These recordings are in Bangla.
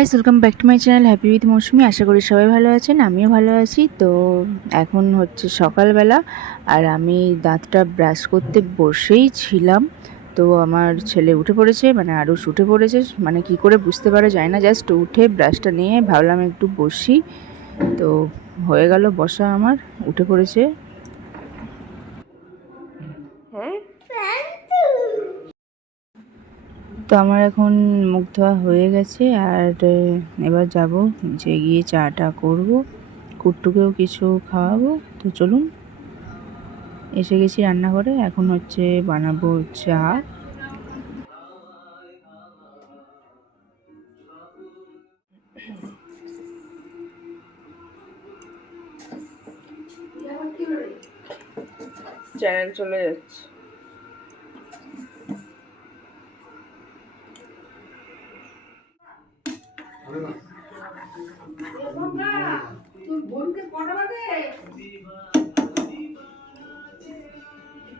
Guys welcome back to my channel happy with Mousumi আশা করি সবাই ভালো আছেন, আমিও ভালো আছি। তো এখন হচ্ছে সকালবেলা, আর আমি দাঁতটা ব্রাশ করতে বসেই ছিলাম। তো আমার ছেলে উঠে পড়েছে মানে আরুষ উঠে পড়েছে মানে কি করে বুঝতে পারে যায় না। জাস্ট উঠে ব্রাশটা নিয়ে ভাবলাম একটু বসি। তো হয়ে গেল বসা আমার, উঠে পড়েছে। তো আমার এখন মুখ ধোয়া হয়ে গেছে আর এবার যাব যে গিয়ে চাটা করব, কুট্টুকেও কিছু খাওয়াবো, তো চলুন। এসে গেছি রান্নাঘরে, এখন হচ্ছে বানাবো চা। চ্যানেল চলে যাচ্ছে।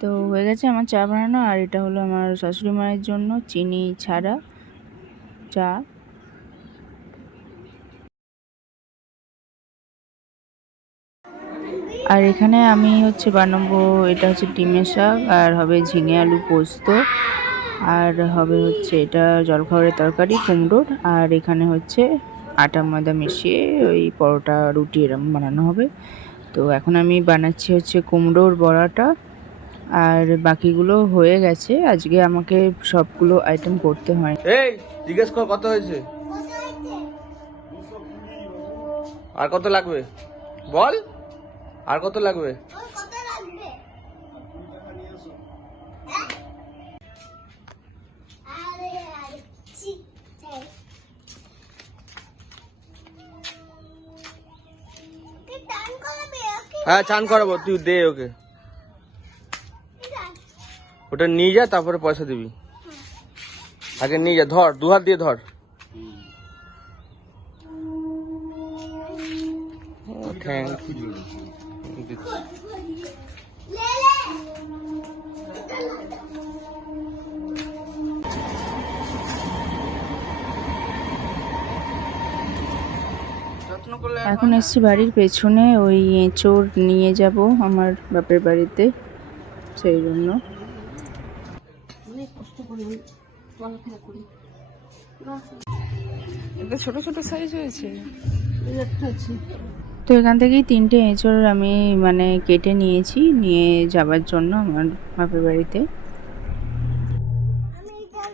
তো হয়ে গেছে আমার চা বানানো, আর এটা হলো আমার শাশুড়ি মায়ের জন্য চিনি ছাড়া চা। আর এখানে আমি হচ্ছে বানাবো, এটা হচ্ছে ডিমের শাক, আর হবে ঝিঙে আলু পোস্ত। আর হবে হচ্ছে এটা জলখাবারের তরকারি কুমড়োর আর এখানে হচ্ছে আটা ময়দা মিশিয়ে ওই পরোটা, রুটি এরম বানানো হবে। তো এখন আমি বানাচ্ছি হচ্ছে কুমড়োর বড়াটা, আর বাকিগুলো হয়ে গেছে। আজকে আমাকে সবগুলো আইটেম করতে হয়। এই, জিজ্ঞেস কর কত হয়েছে? আর কত লাগবে? বল, আর কত লাগবে? হ্যাঁ চান করাবো, তুই দে ওকে। ওটা নিয়ে যা, তারপরে পয়সা দিবি। আগে নিয়ে যা, ধর, দু হাত দিয়ে ধর। থ্যাংক দিচ্ছি এখন এসছি বাড়ির পেছনে ওই এঁচোড় নিয়ে যাব আমার বাপের বাড়িতে সেই জন্য। এটা ছোট ছোট সাইজ হয়েছে? তো এখান থেকেই তিনটে এঁচড় আমি মানে কেটে নিয়েছি নিয়ে যাবার জন্য আমার বাপের বাড়িতে।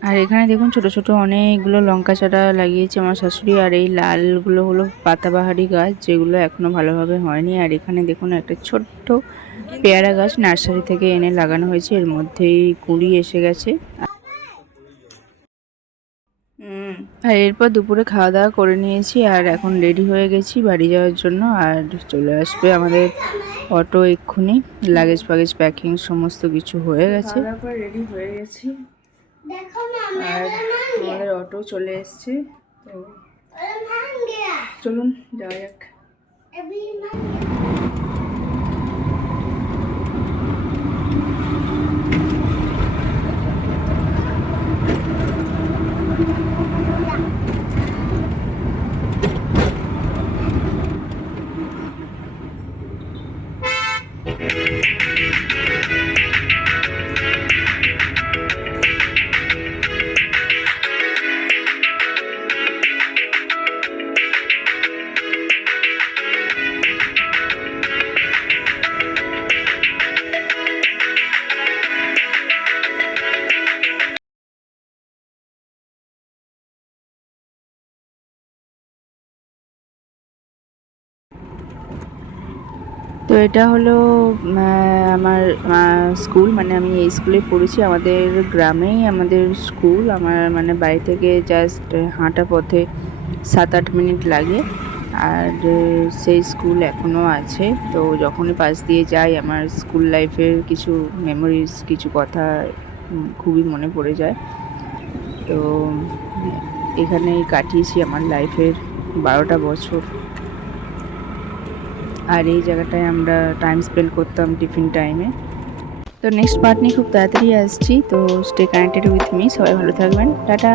আর এখানে দেখুন ছোট ছোট অনেকগুলো লঙ্কা চারা লাগিয়েছে আমার শাশুড়ি, আর এই লালগুলো হলো পাতাবাহারি গাছ, যেগুলো এখনও ভালোভাবে হয়নি। আর এখানে দেখুন একটা ছোট্ট পেয়ারা গাছ নার্সারি থেকে এনে লাগানো হয়েছে, এর মধ্যেই কুড়ি এসে গেছে। আর এরপর দুপুরে খাওয়া দাওয়া করে নিয়েছি, আর এখন রেডি হয়ে গেছি বাড়ি যাওয়ার জন্য, আর চলে আসবে আমাদের অটো এক্ষুনি। লাগেজ ফাগেজ প্যাকিং সমস্ত কিছু হয়ে গেছে। রেডি হয়ে গেছি। আর আমাদের অটো চলে এসছে তো চলুন যাওয়া যাক। এটা হলো আমার স্কুল মানে আমি এই স্কুলে পড়েছি। আমাদের গ্রামেই আমাদের স্কুল। আমার মানে বাড়ি থেকে জাস্ট হাঁটা পথে সাত আট মিনিট লাগে। আর সেই স্কুল এখনও আছে। তো যখনই পাশ দিয়ে যাই, আমার স্কুল লাইফের কিছু মেমোরিজ কিছু কথা খুবই মনে পড়ে যায়। তো, এখানেই কাটিয়েছি আমার লাইফের বারোটা বছর। আর এই জায়গাটায় আমরা টাইম স্পেন্ড করতাম টিফিন টাইমে তো নেক্সট পার্ট নিয়ে খুব তাড়াতাড়ি আসছি, তো স্টে কানেক্টেড উইথ মি সবাই ভালো থাকবেন, টাটা।